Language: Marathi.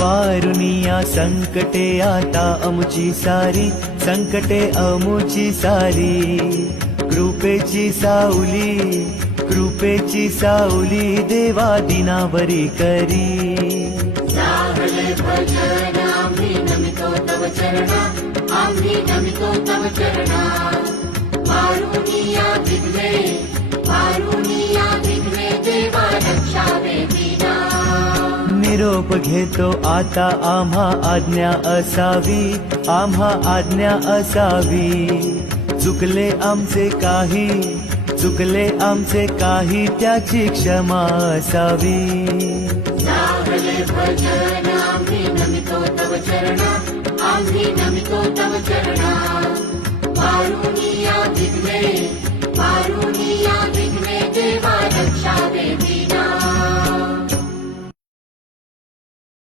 वारुनिया संकटे आता अमुची सारी, संकटे अमुची सारी. कृपेची सावली, कृपेची सावली देवा दिनावरी करी. सावले भजन आम्ही नमितो तव चरणा, आम्ही नमितो तव चरणा. वारुनिया विघ्ने, वारुनिया विघ्ने देवा रक्षावे दीना. निरोप घेतो आता आम्हा आज्ञा असावी, आम्हा आज्ञा असावी. चुकले आमचे काही, चुकले आमचे काही त्याची क्षमा असावी. सावले भजन आम्ही नमितो तव चरणा, आम्ही नमितो तव चरणा. वारुनिया विघ्ने, वारुनिया विघ्ने देवा रक्षावे दीना.